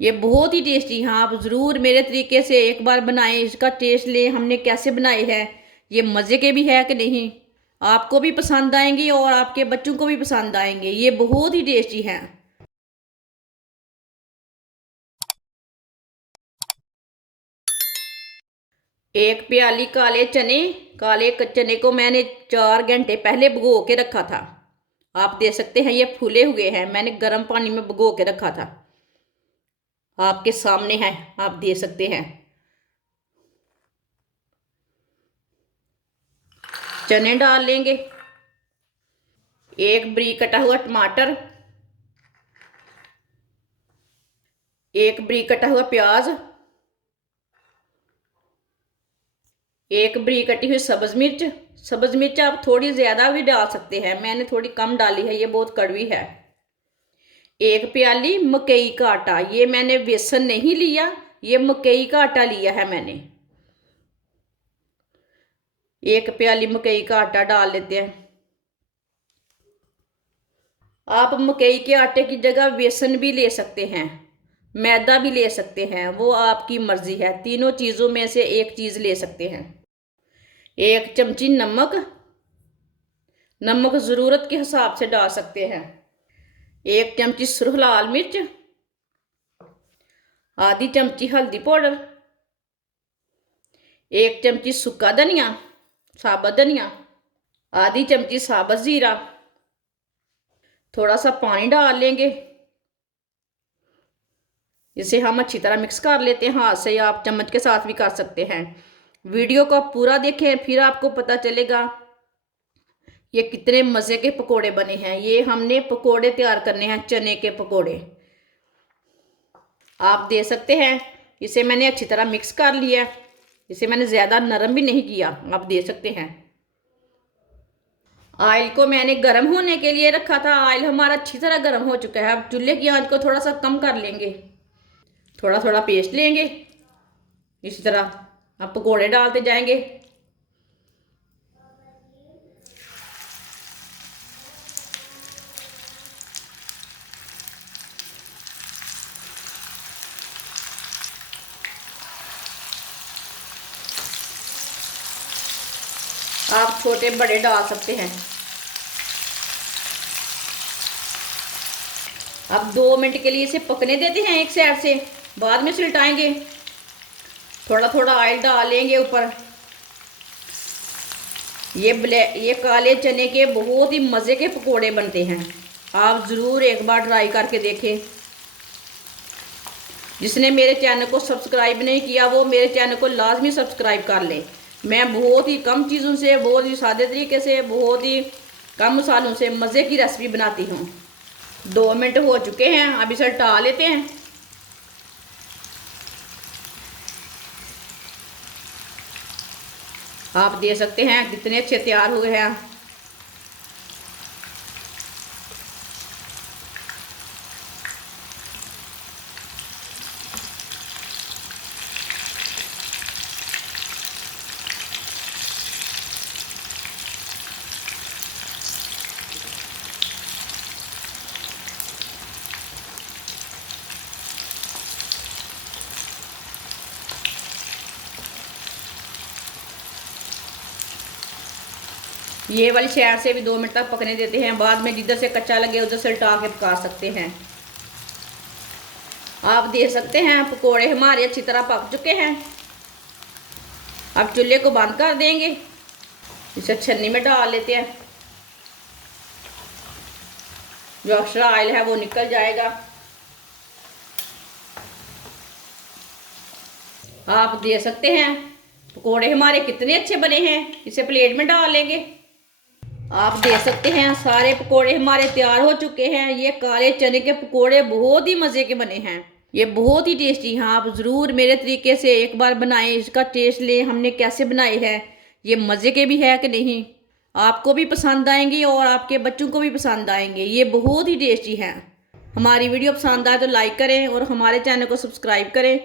ये बहुत ही टेस्टी। हाँ, आप ज़रूर मेरे तरीके से एक बार बनाएं, इसका टेस्ट लें हमने कैसे बनाए हैं। ये मज़े के भी है कि नहीं, आपको भी पसंद आएंगे और आपके बच्चों को भी पसंद आएंगे। ये बहुत ही टेस्टी हैं। एक प्याली काले चने। काले चने को मैंने 4 घंटे पहले भिगो के रखा था। आप देख सकते हैं ये फूले हुए हैं, मैंने गर्म पानी में भिगो के रखा था। आपके सामने है, आप देख सकते हैं। चने डाल लेंगे। एक बरीक कटा हुआ टमाटर। एक बरीक कटा हुआ प्याज। एक बरीक कटी हुई सब्ज मिर्च। सब्ज मिर्च आप थोड़ी ज्यादा भी डाल सकते हैं, मैंने थोड़ी कम डाली है, ये बहुत कड़वी है। एक प्याली मकई का आटा, ये मैंने बेसन नहीं लिया, ये मकई का आटा लिया है मैंने। एक प्याली मकई का आटा डाल लेते हैं। आप मकई के आटे की जगह बेसन भी ले सकते हैं, मैदा भी ले सकते हैं, वो आपकी मर्जी है। तीनों चीजों में से एक चीज ले सकते हैं। एक चमची नमक। नमक जरूरत के हिसाब से डाल सकते हैं। एक चमची सुरख लाल मिर्च। आधी चमची हल्दी पाउडर। एक चमची सूखा धनिया, साबुत धनिया। आधी चमची साबुत जीरा। थोड़ा सा पानी डाल लेंगे। इसे हम अच्छी तरह मिक्स कर लेते हैं हाथ से, या आप चम्मच के साथ भी कर सकते हैं। वीडियो को पूरा देखें, फिर आपको पता चलेगा ये कितने मज़े के पकोड़े बने हैं। ये हमने पकोड़े तैयार करने हैं, चने के पकोड़े। आप दे सकते हैं। इसे मैंने अच्छी तरह मिक्स कर लिया। इसे मैंने ज़्यादा नरम भी नहीं किया, आप दे सकते हैं। ऑयल को मैंने गर्म होने के लिए रखा था। ऑयल हमारा अच्छी तरह गर्म हो चुका है। अब चूल्हे की आंच को थोड़ा सा कम कर लेंगे। थोड़ा थोड़ा पेस्ट लेंगे, इसी तरह अब पकोड़े डालते जाएंगे। आप छोटे बड़े डाल सकते हैं। अब 2 मिनट के लिए इसे पकने देते हैं एक साइड से, बाद में उलटाएंगे। थोड़ा थोड़ा ऑयल डालेंगे ऊपर। ये काले चने के बहुत ही मज़े के पकोड़े बनते हैं। आप ज़रूर एक बार ट्राई करके देखें। जिसने मेरे चैनल को सब्सक्राइब नहीं किया वो मेरे चैनल को लाजमी सब्सक्राइब कर ले। मैं बहुत ही कम चीज़ों से, बहुत ही सादे तरीके से, बहुत ही कम मसालों से मज़े की रेसिपी बनाती हूँ। 2 मिनट हो चुके हैं, अब इसे हटा लेते हैं। आप देख सकते हैं कितने अच्छे तैयार हुए हैं। ये वाली साइड से भी 2 मिनट तक पकने देते हैं, बाद में जिधर से कच्चा लगे उधर से उल्टा के पका सकते हैं। आप देख सकते हैं पकोड़े हमारे अच्छी तरह पक चुके हैं। अब चूल्हे को बंद कर देंगे, इसे छन्नी में डाल लेते हैं। जो एक्स्ट्रा ऑयल है वो निकल जाएगा। आप देख सकते हैं पकोड़े हमारे कितने अच्छे बने हैं। इसे प्लेट में डाल लेंगे। आप देख सकते हैं सारे पकोड़े हमारे तैयार हो चुके हैं। ये काले चने के पकोड़े बहुत ही मज़े के बने हैं। ये बहुत ही टेस्टी हैं। आप ज़रूर मेरे तरीके से एक बार बनाएं, इसका टेस्ट लें हमने कैसे बनाए हैं। ये मज़े के भी है कि नहीं, आपको भी पसंद आएंगे और आपके बच्चों को भी पसंद आएंगे। ये बहुत ही टेस्टी हैं। हमारी वीडियो पसंद आए तो लाइक करें और हमारे चैनल को सब्सक्राइब करें।